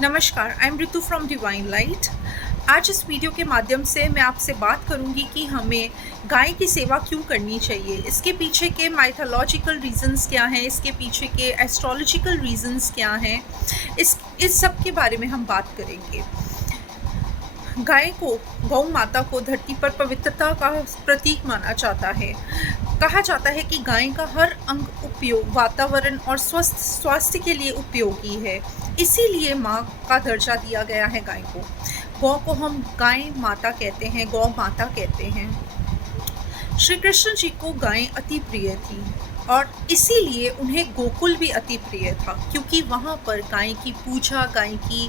नमस्कार, I am Ritu from divine light. आज इस वीडियो के माध्यम से मैं आपसे बात करूंगी कि हमें गाय की सेवा क्यों करनी चाहिए। इसके पीछे के माइथोलॉजिकल रीजंस क्या हैं, इसके पीछे के एस्ट्रोलॉजिकल रीजंस क्या हैं, इस सब के बारे में हम बात करेंगे। गाय को, गौ माता को धरती पर पवित्रता का प्रतीक माना जाता है। कहा जाता है कि गाय का हर अंग उपयोग वातावरण और स्वास्थ्य के लिए उपयोगी है, इसीलिए माँ का दर्जा दिया गया है गाय को। गौ को हम गाय माता कहते हैं, गौ माता कहते हैं। श्री कृष्ण जी को गाय अति प्रिय थी और इसीलिए उन्हें गोकुल भी अति प्रिय था, क्योंकि वहाँ पर गाय की पूजा, गाय की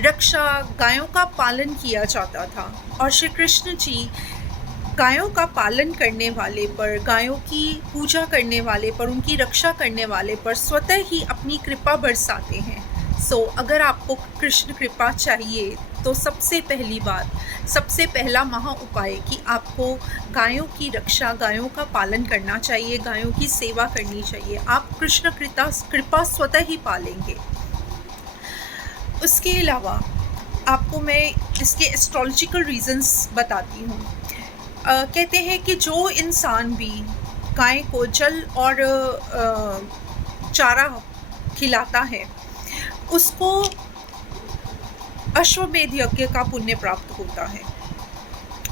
रक्षा, गायों का पालन किया जाता था। और श्री कृष्ण जी गायों का पालन करने वाले पर, गायों की पूजा करने वाले पर, उनकी रक्षा करने वाले पर स्वतः ही अपनी कृपा बरसाते हैं। अगर आपको कृष्ण कृपा चाहिए तो सबसे पहली बात, सबसे पहला महा उपाय कि आपको गायों की रक्षा, गायों का पालन करना चाहिए, गायों की सेवा करनी चाहिए। आप कृष्ण कृपा स्वतः ही पालेंगे। उसके अलावा आपको मैं इसके एस्ट्रोलॉजिकल रीजंस बताती हूँ। कहते हैं कि जो इंसान भी गाय को जल और चारा खिलाता है उसको अश्वमेध यज्ञ का पुण्य प्राप्त होता है।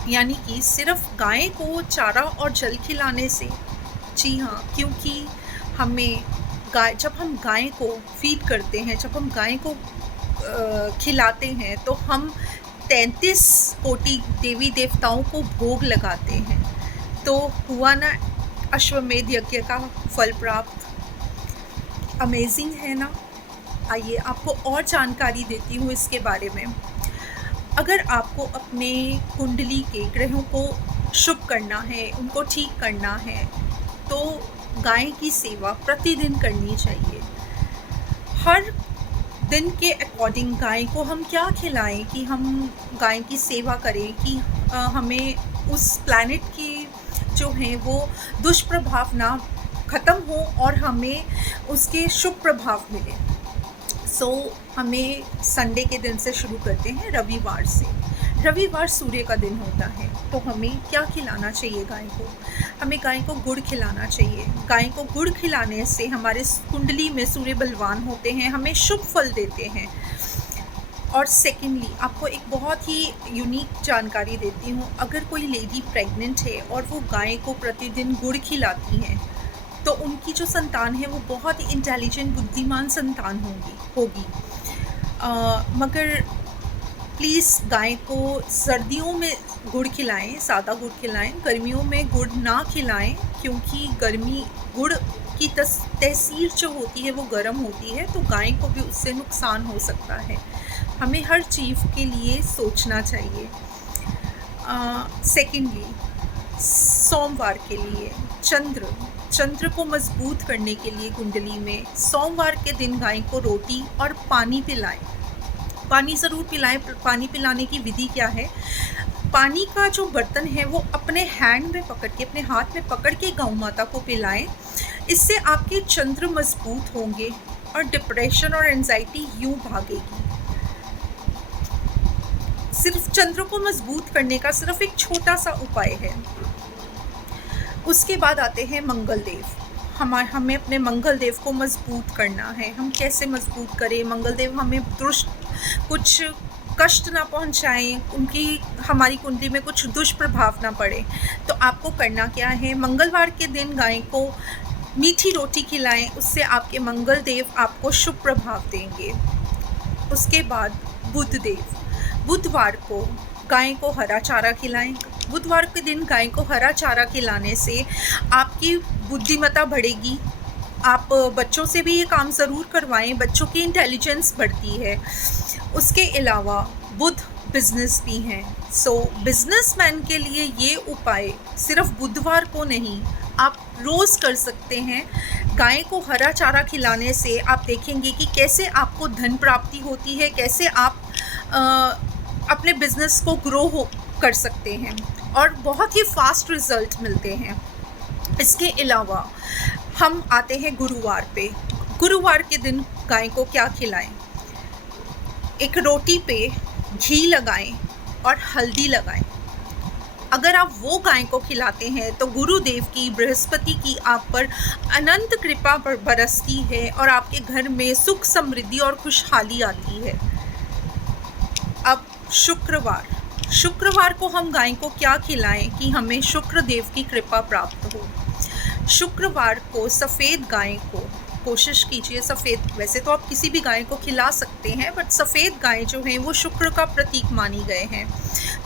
यानी कि सिर्फ गाय को चारा और जल खिलाने से, जी हाँ, क्योंकि हमें जब हम गाय को फीड करते हैं, जब हम गाय को खिलाते हैं तो हम 33 कोटि देवी देवताओं को भोग लगाते हैं। तो हुआ ना अश्वमेध यज्ञ का फल प्राप्त। अमेजिंग है ना। आइए आपको और जानकारी देती हूँ इसके बारे में। अगर आपको अपने कुंडली के ग्रहों को शुभ करना है, उनको ठीक करना है, तो गाय की सेवा प्रतिदिन करनी चाहिए। हर दिन के अकॉर्डिंग गाय को हम क्या खिलाएं कि हम गाय की सेवा करें, कि हमें उस प्लैनेट की जो हैं वो दुष्प्रभाव ना ख़त्म हो और हमें उसके शुभ प्रभाव मिले। हमें संडे के दिन से शुरू करते हैं, रविवार से। रविवार सूर्य का दिन होता है, तो हमें क्या खिलाना चाहिए गाय को? हमें गाय को गुड़ खिलाना चाहिए। गाय को गुड़ खिलाने से हमारे कुंडली में सूर्य बलवान होते हैं, हमें शुभ फल देते हैं। और सेकेंडली आपको एक बहुत ही यूनिक जानकारी देती हूँ। अगर कोई लेडी प्रेग्नेंट है और वो गाय को प्रतिदिन गुड़ खिलाती हैं तो उनकी जो संतान है वो बहुत ही इंटेलिजेंट, बुद्धिमान संतान होगी। मगर प्लीज़ गाय को सर्दियों में गुड़ खिलाएं, सादा गुड़ खिलाएं। गर्मियों में गुड़ ना खिलाएं, क्योंकि गुड़ की तहसीर जो होती है वो गर्म होती है, तो गाय को भी उससे नुकसान हो सकता है। हमें हर चीज़ के लिए सोचना चाहिए। सेकेंडली, सोमवार के लिए चंद्र को मजबूत करने के लिए कुंडली में सोमवार के दिन गाय को रोटी और पानी पिलाएं। पानी ज़रूर पिलाएं। पानी पिलाने की विधि क्या है? पानी का जो बर्तन है वो अपने हैंड में पकड़ के, अपने हाथ में पकड़ के गौ माता को पिलाएं। इससे आपके चंद्र मजबूत होंगे और डिप्रेशन और एंजाइटी यूं भागेगी। सिर्फ चंद्र को मजबूत करने का सिर्फ एक छोटा सा उपाय है। उसके बाद आते हैं मंगल देव। हमें अपने मंगल देव को मजबूत करना है। हम कैसे मजबूत करें? मंगल देव हमें कुछ कष्ट ना पहुंचाएं, हमारी कुंडली में कुछ दुष्प्रभाव ना पड़े। तो आपको करना क्या है? मंगलवार के दिन गाय को मीठी रोटी खिलाएं, उससे आपके मंगल देव आपको शुभ प्रभाव देंगे। उसके बाद बुधवार को गाय को हरा चारा खिलाएं। बुधवार के दिन गाय को हरा चारा खिलाने से आपकी बुद्धिमत्ता बढ़ेगी। आप बच्चों से भी ये काम ज़रूर करवाएं, बच्चों की इंटेलिजेंस बढ़ती है। उसके अलावा बुध बिजनेस भी हैं। बिजनेसमैन के लिए ये उपाय सिर्फ बुधवार को नहीं, आप रोज़ कर सकते हैं। गाय को हरा चारा खिलाने से आप देखेंगे कि कैसे आपको धन प्राप्ति होती है, कैसे आप अपने बिजनेस को ग्रो कर सकते हैं और बहुत ही फास्ट रिजल्ट मिलते हैं। इसके अलावा हम आते हैं गुरुवार पे। गुरुवार के दिन गाय को क्या खिलाएं? एक रोटी पे घी लगाएं और हल्दी लगाएं। अगर आप वो गाय को खिलाते हैं तो गुरुदेव की, बृहस्पति की आप पर अनंत कृपा बरसती है और आपके घर में सुख, समृद्धि और खुशहाली आती है। अब शुक्रवार को हम गाय को क्या खिलाएं कि हमें शुक्र देव की कृपा प्राप्त हो। शुक्रवार को सफ़ेद गाय को कोशिश कीजिए, सफ़ेद, वैसे तो आप किसी भी गाय को खिला सकते हैं, बट सफ़ेद गाय जो हैं वो शुक्र का प्रतीक मानी गए हैं।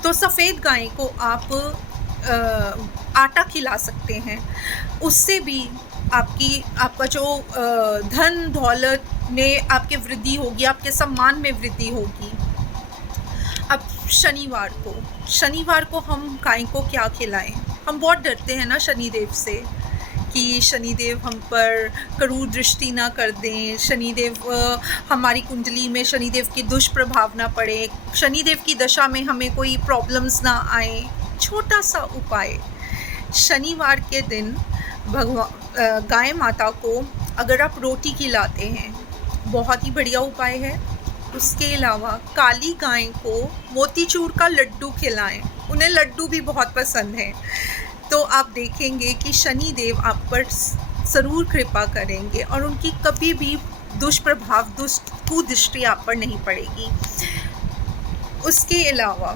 तो सफ़ेद गाय को आप आटा खिला सकते हैं, उससे भी आपका जो धन दौलत में आपके वृद्धि होगी, आपके सम्मान में वृद्धि होगी। अब शनिवार को हम गाय को क्या खिलाएं। हम बहुत डरते हैं ना शनिदेव से कि शनिदेव हम पर करूर दृष्टि ना कर दें, शनिदेव हमारी कुंडली में शनिदेव की दुष्प्रभाव ना पड़े, शनिदेव की दशा में हमें कोई प्रॉब्लम्स ना आए। छोटा सा उपाय, शनिवार के दिन गाय माता को अगर आप रोटी खिलाते हैं, बहुत ही बढ़िया उपाय है। उसके अलावा काली गाय को मोतीचूर का लड्डू खिलाएं, उन्हें लड्डू भी बहुत पसंद है। तो आप देखेंगे कि शनिदेव आप पर ज़रूर कृपा करेंगे और उनकी कभी भी दुष्प्रभाव, कुदृष्टि आप पर नहीं पड़ेगी। उसके अलावा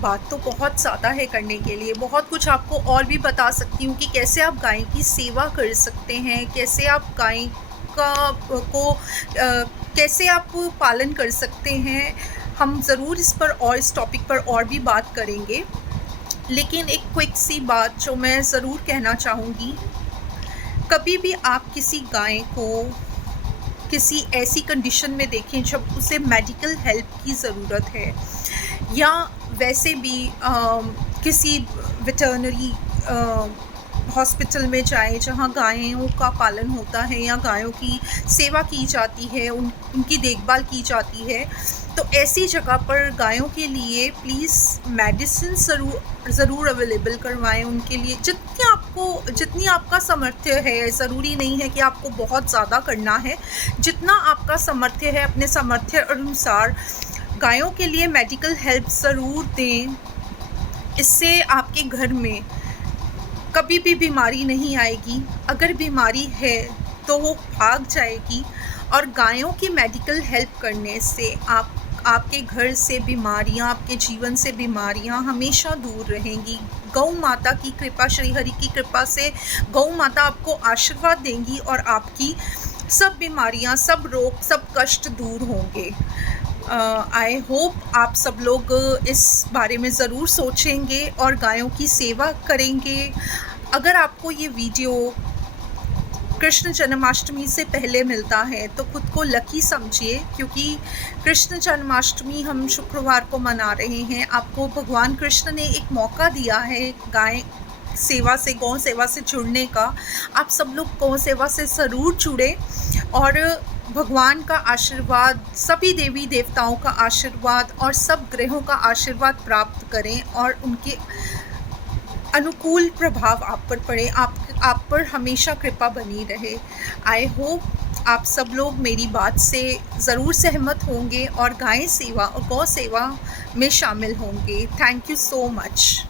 बात तो बहुत ज़्यादा है करने के लिए, बहुत कुछ आपको और भी बता सकती हूँ कि कैसे आप गाय की सेवा कर सकते हैं, कैसे आप गाय कैसे आप पालन कर सकते हैं। हम ज़रूर इस टॉपिक पर और भी बात करेंगे, लेकिन एक क्विक सी बात जो मैं ज़रूर कहना चाहूँगी, कभी भी आप किसी गाय को किसी ऐसी कंडीशन में देखें जब उसे मेडिकल हेल्प की ज़रूरत है, या वैसे भी किसी वेटरनरी हॉस्पिटल में जाएं जहां गायों का पालन होता है या गायों की सेवा की जाती है, उनकी देखभाल की जाती है, तो ऐसी जगह पर गायों के लिए प्लीज़ मेडिसिन ज़रूर अवेलेबल करवाएं उनके लिए, जितनी आपका सामर्थ्य है। ज़रूरी नहीं है कि आपको बहुत ज़्यादा करना है, जितना आपका सामर्थ्य है अपने सामर्थ्य अनुसार गायों के लिए मेडिकल हेल्प ज़रूर दें। इससे आपके घर में कभी भी बीमारी नहीं आएगी, अगर बीमारी है तो वो भाग जाएगी, और गायों की मेडिकल हेल्प करने से आपके घर से बीमारियां, आपके जीवन से बीमारियां हमेशा दूर रहेंगी। गौ माता की कृपा, श्री हरि की कृपा से गौ माता आपको आशीर्वाद देंगी और आपकी सब बीमारियां, सब रोग, सब कष्ट दूर होंगे। आई होप आप सब लोग इस बारे में ज़रूर सोचेंगे और गायों की सेवा करेंगे। अगर आपको ये वीडियो कृष्ण जन्माष्टमी से पहले मिलता है तो खुद को लकी समझिए, क्योंकि कृष्ण जन्माष्टमी हम शुक्रवार को मना रहे हैं। आपको भगवान कृष्ण ने एक मौका दिया है गाय सेवा से, गौ सेवा से जुड़ने का। आप सब लोग गौ सेवा से ज़रूर जुड़ें और भगवान का आशीर्वाद, सभी देवी देवताओं का आशीर्वाद और सब ग्रहों का आशीर्वाद प्राप्त करें और उनके अनुकूल प्रभाव आप पर पड़े, आप पर हमेशा कृपा बनी रहे। आई होप आप सब लोग मेरी बात से ज़रूर सहमत होंगे और गाय सेवा और गौ सेवा में शामिल होंगे। Thank you so much.